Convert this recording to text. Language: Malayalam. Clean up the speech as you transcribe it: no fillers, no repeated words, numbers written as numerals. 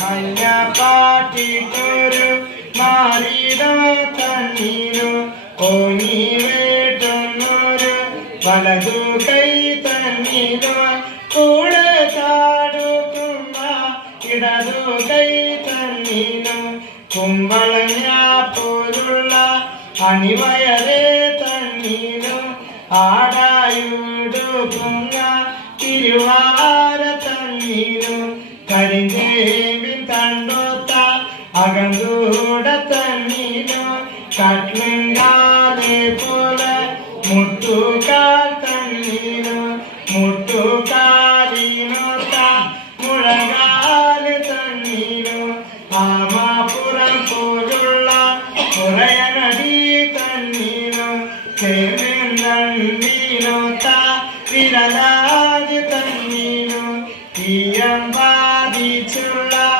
മഞ്ഞ പാട്ടിട്ടൊരു മാറിട തന്നീനു കോണി വേട്ടുന്നൊരു വലതു കൈ തന്നീനു കൂടെ ചാടുക്കുന്ന ഇടതു കൈ തന്നീനു കുമ്പളഞ്ഞ പോലുള്ള അണിവയറേ തന്നീനു ആടായുടുക്കുന്ന തിരുവാര തന്നീനു കരിഞ്ചേമ്പിൻ കണ്ടോത്ത അകന്തൂട തന്നീനു കട്ട്ലിങ്കാലെ പോലെ മുട്ടുകാ